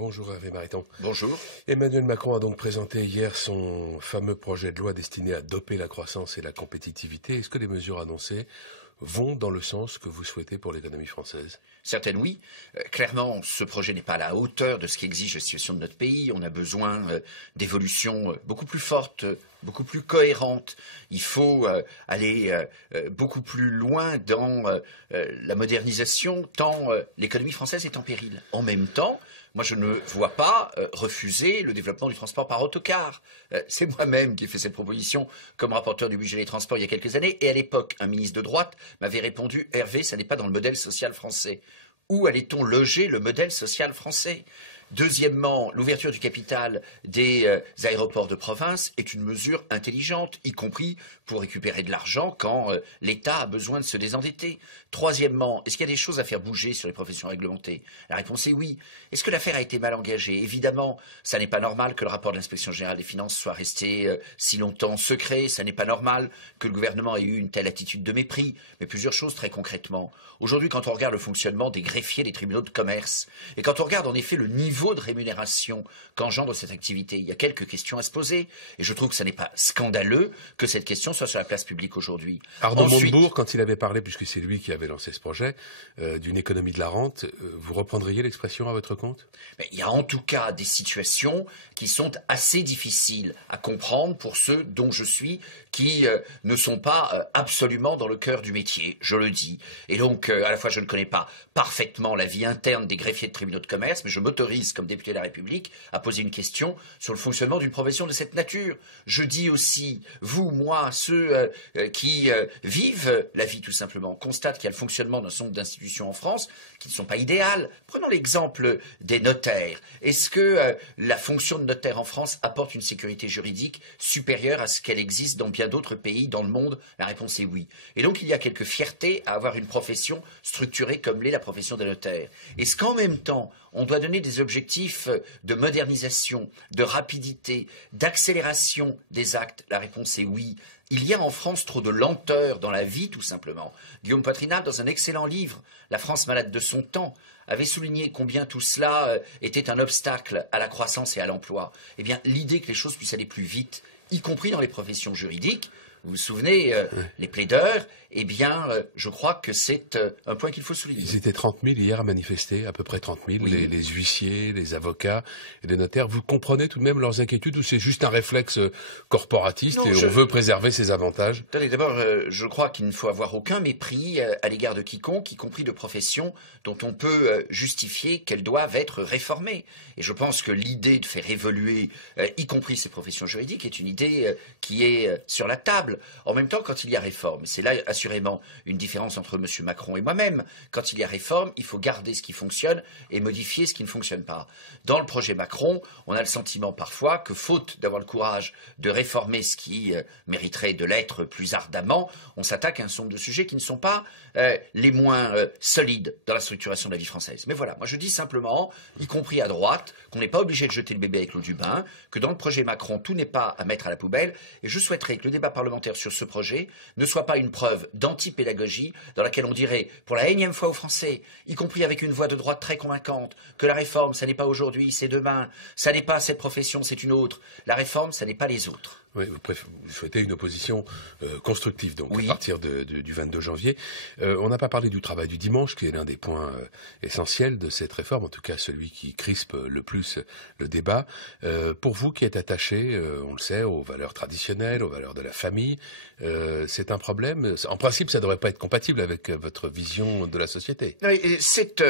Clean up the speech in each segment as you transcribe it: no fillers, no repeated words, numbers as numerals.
Bonjour Hervé Mariton. Bonjour. Emmanuel Macron a donc présenté hier son fameux projet de loi destiné à doper la croissance et la compétitivité. Est-ce que les mesures annoncées vont dans le sens que vous souhaitez pour l'économie française? Certaines oui. Clairement, ce projet n'est pas à la hauteur de ce qu'exige la situation de notre pays. On a besoin d'évolutions beaucoup plus fortes, beaucoup plus cohérentes. Il faut aller beaucoup plus loin dans la modernisation, tant l'économie française est en péril. En même temps, moi, je ne vois pas refuser le développement du transport par autocar. C'est moi-même qui ai fait cette proposition comme rapporteur du budget des transports il y a quelques années. Et à l'époque, un ministre de droite m'avait répondu « Hervé, ça n'est pas dans le modèle social français. Où allait-on loger le modèle social français ?» Deuxièmement, l'ouverture du capital des aéroports de province est une mesure intelligente, y compris pour récupérer de l'argent quand l'État a besoin de se désendetter. Troisièmement, est-ce qu'il y a des choses à faire bouger sur les professions réglementées? La réponse est oui. Est-ce que l'affaire a été mal engagée? Évidemment, ça n'est pas normal que le rapport de l'Inspection générale des finances soit resté si longtemps secret. Ça n'est pas normal que le gouvernement ait eu une telle attitude de mépris. Mais plusieurs choses très concrètement. Aujourd'hui, quand on regarde le fonctionnement des greffiers des tribunaux de commerce, et quand on regarde en effet le niveau de rémunération qu'engendre cette activité, il y a quelques questions à se poser. Et je trouve que ce n'est pas scandaleux que cette question soit sur la place publique aujourd'hui. Arnaud Montebourg, quand il avait parlé, puisque c'est lui qui avait lancé ce projet, d'une économie de la rente, vous reprendriez l'expression à votre compte? Mais il y a en tout cas des situations qui sont assez difficiles à comprendre pour ceux dont je suis, qui ne sont pas absolument dans le cœur du métier, je le dis. Et donc, à la fois, je ne connais pas parfaitement la vie interne des greffiers de tribunaux de commerce, mais je m'autorise, comme député de la République, à poser une question sur le fonctionnement d'une profession de cette nature. Je dis aussi, vous, moi, ceux qui vivent la vie tout simplement, constatent qu'il y a le fonctionnement d'un certain nombre d'institutions en France qui ne sont pas idéales. Prenons l'exemple des notaires. Est-ce que la fonction de notaire en France apporte une sécurité juridique supérieure à ce qu'elle existe dans bien d'autres pays dans le monde? La réponse est oui. Et donc il y a quelques fiertés à avoir une profession structurée comme l'est la profession de notaire. Est-ce qu'en même temps, on doit donner des objectifs de modernisation, de rapidité, d'accélération des actes? La réponse est oui. Il y a en France trop de lenteur dans la vie, tout simplement. Guillaume Poitrinal, dans un excellent livre, La France malade de son temps, avait souligné combien tout cela était un obstacle à la croissance et à l'emploi. Eh bien, l'idée que les choses puissent aller plus vite, y compris dans les professions juridiques, vous vous souvenez, les plaideurs, eh bien, je crois que c'est un point qu'il faut souligner. Ils étaient 30 000 hier à manifester, à peu près 30 000, oui. les huissiers, les avocats et les notaires. Vous comprenez tout de même leurs inquiétudes ou c'est juste un réflexe corporatiste on veut préserver ses avantages? Attendez, d'abord, je crois qu'il ne faut avoir aucun mépris à l'égard de quiconque, y compris de professions dont on peut justifier qu'elles doivent être réformées. Et je pense que l'idée de faire évoluer, y compris ces professions juridiques, est une idée qui est sur la table. En même temps, quand il y a réforme, c'est là assurément une différence entre M. Macron et moi-même. Quand il y a réforme, il faut garder ce qui fonctionne et modifier ce qui ne fonctionne pas. Dans le projet Macron, on a le sentiment parfois que, faute d'avoir le courage de réformer ce qui mériterait de l'être plus ardemment, on s'attaque à un certain nombre de sujets qui ne sont pas les moins solides dans la structuration de la vie française. Mais voilà, moi je dis simplement, y compris à droite, qu'on n'est pas obligé de jeter le bébé avec l'eau du bain, que dans le projet Macron, tout n'est pas à mettre à la poubelle, et je souhaiterais que le débat parlementaire sur ce projet ne soit pas une preuve d'anti-pédagogie dans laquelle on dirait pour la énième fois aux Français, y compris avec une voix de droite très convaincante, que la réforme, ça n'est pas aujourd'hui, c'est demain, ça n'est pas cette profession, c'est une autre. La réforme, ça n'est pas les autres. Oui, vous souhaitez une opposition constructive, donc oui. À partir du 22 janvier. On n'a pas parlé du travail du dimanche, qui est l'un des points essentiels de cette réforme, en tout cas celui qui crispe le plus le débat. Pour vous qui êtes attaché, on le sait, aux valeurs traditionnelles, aux valeurs de la famille, c'est un problème. En principe, ça ne devrait pas être compatible avec votre vision de la société. C'est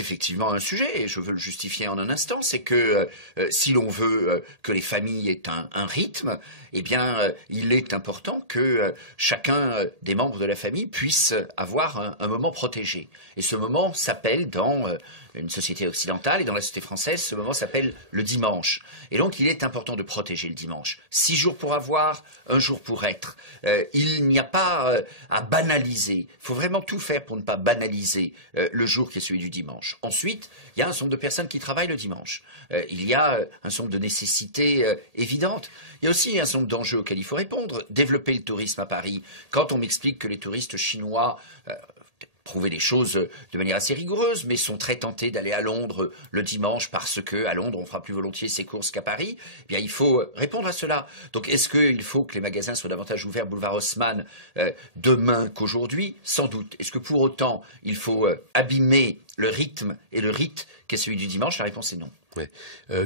effectivement un sujet, et je veux le justifier en un instant, c'est que si l'on veut que les familles aient un rythme, eh bien, il est important que chacun des membres de la famille puisse avoir un moment protégé. Et ce moment s'appelle dans une société occidentale et dans la société française, ce moment s'appelle le dimanche. Et donc, il est important de protéger le dimanche. 6 jours pour avoir, 1 jour pour être. Il n'y a pas à banaliser. Il faut vraiment tout faire pour ne pas banaliser le jour qui est celui du dimanche. Ensuite, il y a un certain nombre de personnes qui travaillent le dimanche. Il y a un certain nombre de nécessités évidentes. Il y a aussi un certain nombre d'enjeux auxquels il faut répondre. Développer le tourisme à Paris. Quand on m'explique que les touristes chinois prouvé les choses de manière assez rigoureuse, mais sont très tentés d'aller à Londres le dimanche parce que à Londres on fera plus volontiers ses courses qu'à Paris. Eh bien, il faut répondre à cela. Donc, est-ce qu'il faut que les magasins soient davantage ouverts boulevard Haussmann demain qu'aujourd'hui? Sans doute. Est-ce que pour autant il faut abîmer le rythme et le rite qu'est celui du dimanche? La réponse est non. Ouais.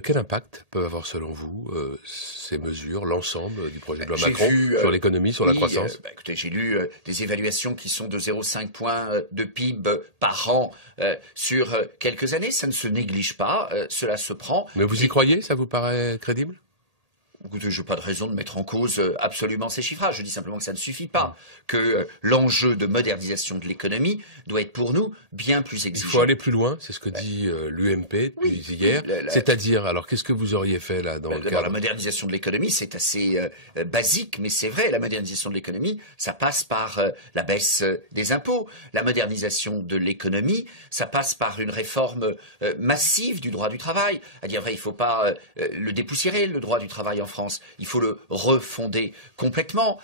Quel impact peuvent avoir selon vous ces mesures, l'ensemble du projet de loi Macron sur l'économie, sur la croissance? Écoutez, j'ai lu des évaluations qui sont de 0,5 points de PIB par an sur quelques années. Ça ne se néglige pas, cela se prend. Mais vous y croyez? Ça vous paraît crédible? Écoutez, je n'ai pas de raison de mettre en cause absolument ces chiffrages. Je dis simplement que ça ne suffit pas, que l'enjeu de modernisation de l'économie doit être pour nous bien plus exigeant. Il faut aller plus loin, c'est ce que dit l'UMP depuis hier. C'est-à-dire, alors qu'est-ce que vous auriez fait là dans le cadre? La modernisation de l'économie, c'est assez basique, mais c'est vrai. La modernisation de l'économie, ça passe par la baisse des impôts. La modernisation de l'économie, ça passe par une réforme massive du droit du travail. À dire vrai, il ne faut pas le dépoussiérer, le droit du travail en France. Il faut le refonder complètement.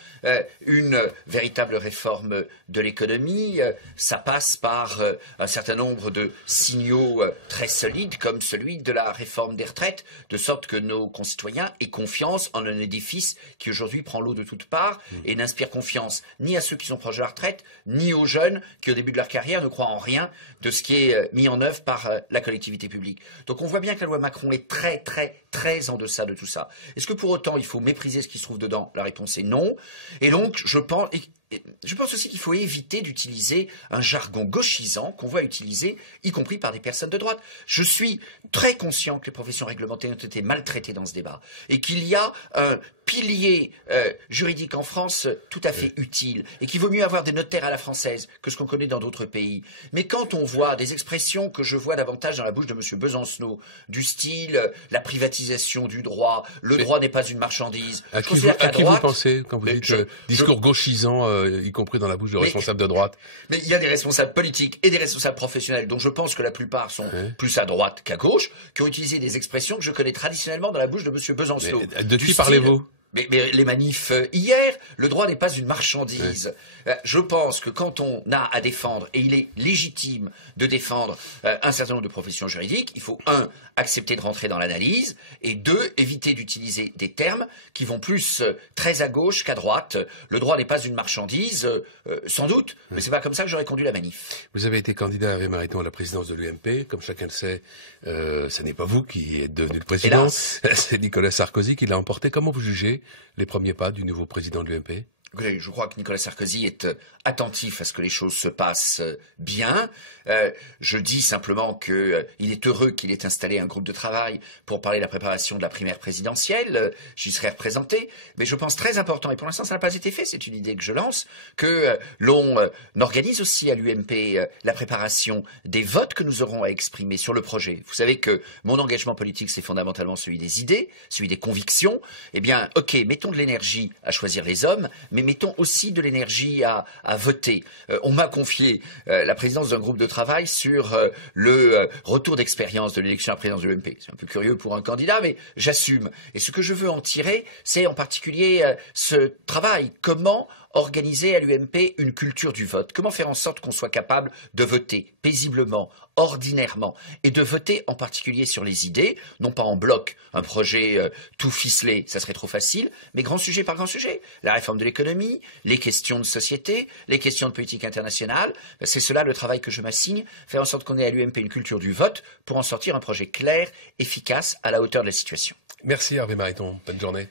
Une véritable réforme de l'économie, ça passe par un certain nombre de signaux très solides, comme celui de la réforme des retraites, de sorte que nos concitoyens aient confiance en un édifice qui aujourd'hui prend l'eau de toutes parts et n'inspire confiance ni à ceux qui sont proches de la retraite, ni aux jeunes qui, au début de leur carrière, ne croient en rien de ce qui est mis en œuvre par la collectivité publique. Donc on voit bien que la loi Macron est très, très, très en deçà de tout ça. Est-ce que pour autant il faut mépriser ce qui se trouve dedans? La réponse est non. Et donc je pense aussi qu'il faut éviter d'utiliser un jargon gauchisant qu'on voit utiliser, y compris par des personnes de droite. Je suis très conscient que les professions réglementées ont été maltraitées dans ce débat et qu'il y a un pilier juridique en France tout à fait utile et qu'il vaut mieux avoir des notaires à la française que ce qu'on connaît dans d'autres pays. Mais quand on voit des expressions que je vois davantage dans la bouche de M. Besancenot, du style la privatisation du droit, le droit n'est pas une marchandise. À qui vous pensez quand vous dites discours gauchisant, y compris dans la bouche de responsables de droite? Mais il y a des responsables politiques et des responsables professionnels dont je pense que la plupart sont plus à droite qu'à gauche, qui ont utilisé des expressions que je connais traditionnellement dans la bouche de M. Besancenot. De qui parlez-vous? Mais les manifs hier, le droit n'est pas une marchandise. Je pense que quand on a à défendre, et il est légitime de défendre un certain nombre de professions juridiques, il faut, un, accepter de rentrer dans l'analyse, et deux, éviter d'utiliser des termes qui vont plus très à gauche qu'à droite. Le droit n'est pas une marchandise, sans doute, mais c'est pas comme ça que j'aurais conduit la manif. Vous avez été candidat, Hervé Mariton, à la présidence de l'UMP. Comme chacun le sait, ce n'est pas vous qui êtes devenu le président, c'est Nicolas Sarkozy qui l'a emporté. Comment vous jugez les premiers pas du nouveau président de l'UMP? Je crois que Nicolas Sarkozy est attentif à ce que les choses se passent bien. Je dis simplement qu'il est heureux qu'il ait installé un groupe de travail pour parler de la préparation de la primaire présidentielle. J'y serai représenté. Mais je pense très important, et pour l'instant ça n'a pas été fait, c'est une idée que je lance, que l'on organise aussi à l'UMP la préparation des votes que nous aurons à exprimer sur le projet. Vous savez que mon engagement politique, c'est fondamentalement celui des idées, celui des convictions. Eh bien, ok, mettons de l'énergie à choisir les hommes, mais mettons aussi de l'énergie à voter. On m'a confié la présidence d'un groupe de travail sur le retour d'expérience de l'élection à la présidence de l'UMP. C'est un peu curieux pour un candidat, mais j'assume. Et ce que je veux en tirer, c'est en particulier ce travail. Comment organiser à l'UMP une culture du vote? Comment faire en sorte qu'on soit capable de voter paisiblement, ordinairement, et de voter en particulier sur les idées, non pas en bloc, un projet tout ficelé, ça serait trop facile, mais grand sujet par grand sujet. La réforme de l'économie, les questions de société, les questions de politique internationale, c'est cela le travail que je m'assigne, faire en sorte qu'on ait à l'UMP une culture du vote pour en sortir un projet clair, efficace, à la hauteur de la situation. Merci Hervé Mariton, bonne journée.